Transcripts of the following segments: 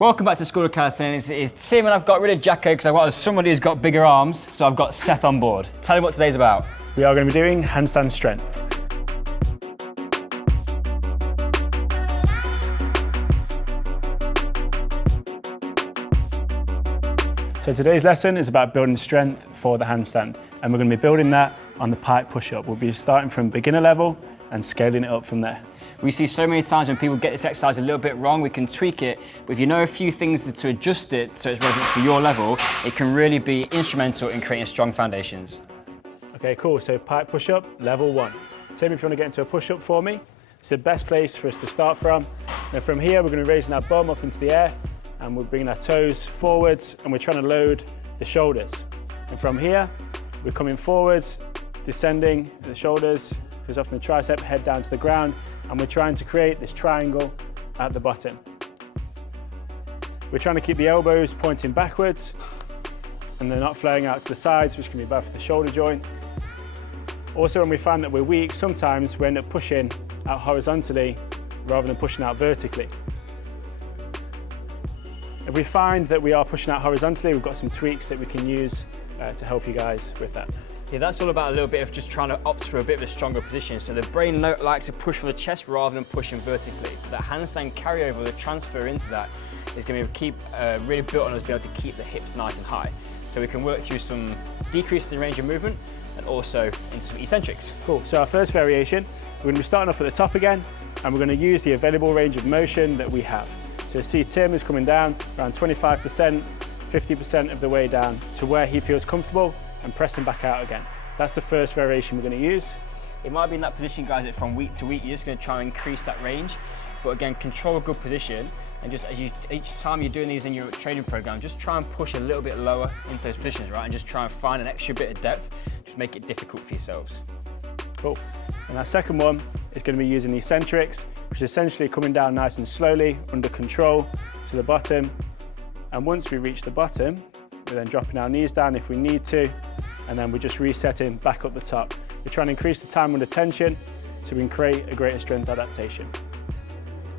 Welcome back to School of Calisthenics. It's Tim and I've got rid of Jacko because I wanted somebody who's got bigger arms, so I've got Seth on board. Tell me what today's about. We are going to be doing handstand strength. So today's lesson is about building strength for the handstand, and we're going to be building that on the Pike push-up. We'll be starting from beginner level and scaling it up from there. We see so many times when people get this exercise a little bit wrong, we can tweak it, but if you know a few things to adjust it so it's relevant for your level, it can really be instrumental in creating strong foundations. Okay, cool. So Pike push-up, level 1. Tim, if you want to get into a push-up for me, it's the best place for us to start from. Now from here, we're going to be raising our bum up into the air, and we're bringing our toes forwards, and we're trying to load the shoulders. And from here, we're coming forwards, descending the shoulders, goes off from the tricep, head down to the ground, and we're trying to create this triangle at the bottom. We're trying to keep the elbows pointing backwards, and they're not flaring out to the sides, which can be bad for the shoulder joint. Also, when we find that we're weak, sometimes we end up pushing out horizontally rather than pushing out vertically. If we find that we are pushing out horizontally, we've got some tweaks that we can use to help you guys with that. Yeah, that's all about a little bit of just trying to opt for a bit of a stronger position. So the brain likes to push for the chest rather than pushing vertically. The handstand carryover, the transfer into that is going to keep really built on us being able to keep the hips nice and high. So we can work through some decreases in range of movement and also in some eccentrics. Cool, so our first variation, we're going to be starting up at the top again, and we're going to use the available range of motion that we have. So see Tim is coming down around 25%, 50% of the way down to where he feels comfortable, and pressing back out again. That's the first variation we're going to use. It might be in that position, guys, that from week to week you're just going to try and increase that range, but again, control a good position, and just each time you're doing these in your training program, just try and push a little bit lower into those positions, right? And just try and find an extra bit of depth, just make it difficult for yourselves. Cool. And our second one is going to be using the eccentrics, which is essentially coming down nice and slowly under control to the bottom. And once we reach the bottom, we're then dropping our knees down if we need to, and then we're just resetting back up the top. We're trying to increase the time under tension so we can create a greater strength adaptation.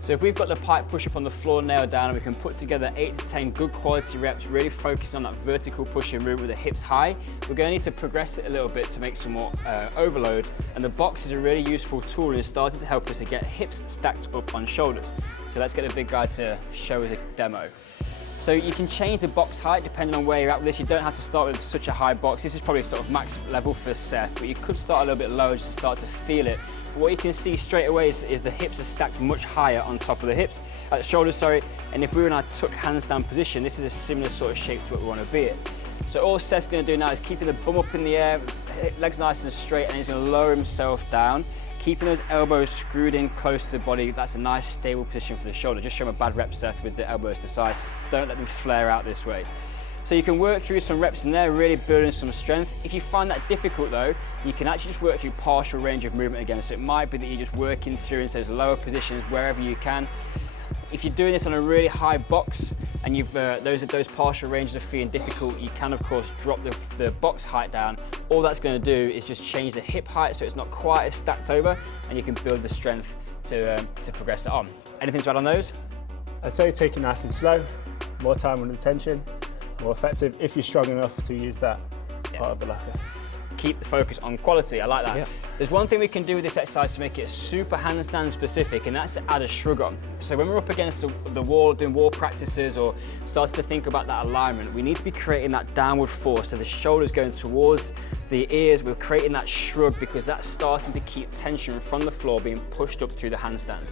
So if we've got the Pike push-up on the floor nailed down, and we can put together 8 to 10 good quality reps, really focusing on that vertical pushing movement with the hips high, we're going to need to progress it a little bit to make some more overload, and the box is a really useful tool and is starting to help us to get hips stacked up on shoulders. So let's get the big guy to show us a demo. So you can change the box height depending on where you're at with this. You don't have to start with such a high box. This is probably sort of max level for Seth, but you could start a little bit lower just to start to feel it. But what you can see straight away is the hips are stacked much higher on top of the hips, shoulders, sorry. And if we were in our tuck handstand position, this is a similar sort of shape to what we want to be in. So all Seth's going to do now is keeping the bum up in the air, legs nice and straight, and he's going to lower himself down, keeping those elbows screwed in close to the body. That's a nice stable position for the shoulder. Just show him a bad rep, Seth, with the elbows to the side. Don't let them flare out this way. So you can work through some reps in there, really building some strength. If you find that difficult though, you can actually just work through partial range of movement again. So it might be that you're just working through into those lower positions wherever you can. If you're doing this on a really high box and you've those partial ranges are feeling difficult, you can of course drop the box height down. All that's going to do is just change the hip height so it's not quite as stacked over, and you can build the strength to progress it on. Anything to add on those? I'd say take it nice and slow, more time under tension, more effective if you're strong enough to use that part of the locker. Keep the focus on quality, I like that. Yeah. There's one thing we can do with this exercise to make it super handstand specific, and that's to add a shrug on. So when we're up against the wall, doing wall practices or starting to think about that alignment, we need to be creating that downward force. So the shoulders going towards the ears, we're creating that shrug because that's starting to keep tension from the floor being pushed up through the handstand.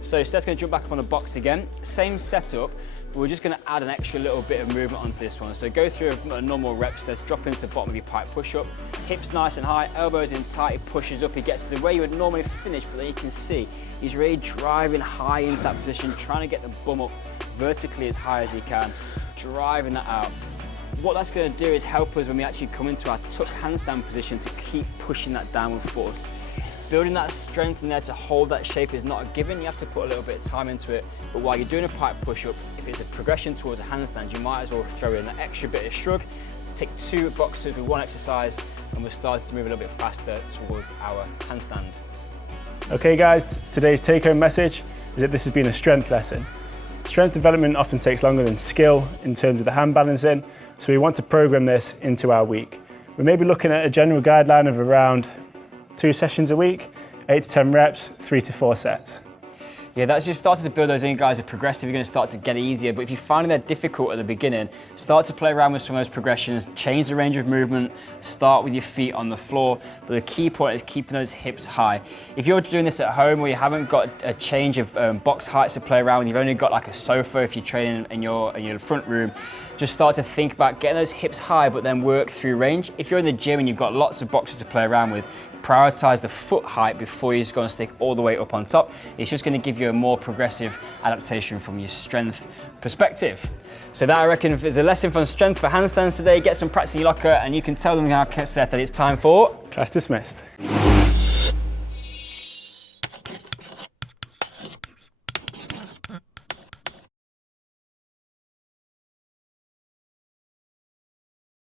So Seth's going to jump back up on the box again, same setup, but we're just going to add an extra little bit of movement onto this one. So go through a normal rep, so drop into the bottom of your Pike push-up, hips nice and high, elbows in tight, he pushes up, he gets to where you would normally finish, but then you can see he's really driving high into that position, trying to get the bum up vertically as high as he can, driving that out. What that's going to do is help us when we actually come into our tuck handstand position to keep pushing that downward force. Building that strength in there to hold that shape is not a given. You have to put a little bit of time into it. But while you're doing a Pike push-up, if it's a progression towards a handstand, you might as well throw in that extra bit of shrug, take 2 boxes with 1 exercise, and we're starting to move a little bit faster towards our handstand. Okay guys, today's take-home message is that this has been a strength lesson. Strength development often takes longer than skill in terms of the hand balancing, so we want to program this into our week. We may be looking at a general guideline of around 2 sessions a week, 8 to 10 reps, 3 to 4 sets. Yeah, that's just starting to build those in, guys. Are progressive, you're going to start to get easier. But if you're finding that difficult at the beginning, start to play around with some of those progressions, change the range of movement, start with your feet on the floor. But the key point is keeping those hips high. If you're doing this at home where you haven't got a change of box heights to play around with, you've only got like a sofa if you're training in your front room, just start to think about getting those hips high, but then work through range. If you're in the gym and you've got lots of boxes to play around with, prioritize the foot height before you're just going to stick all the way up on top. It's just going to give you a more progressive adaptation from your strength perspective. So that, I reckon, is a lesson from strength for handstands today. Get some practice in your locker and you can tell them, how Seth, that it's time for Class dismissed.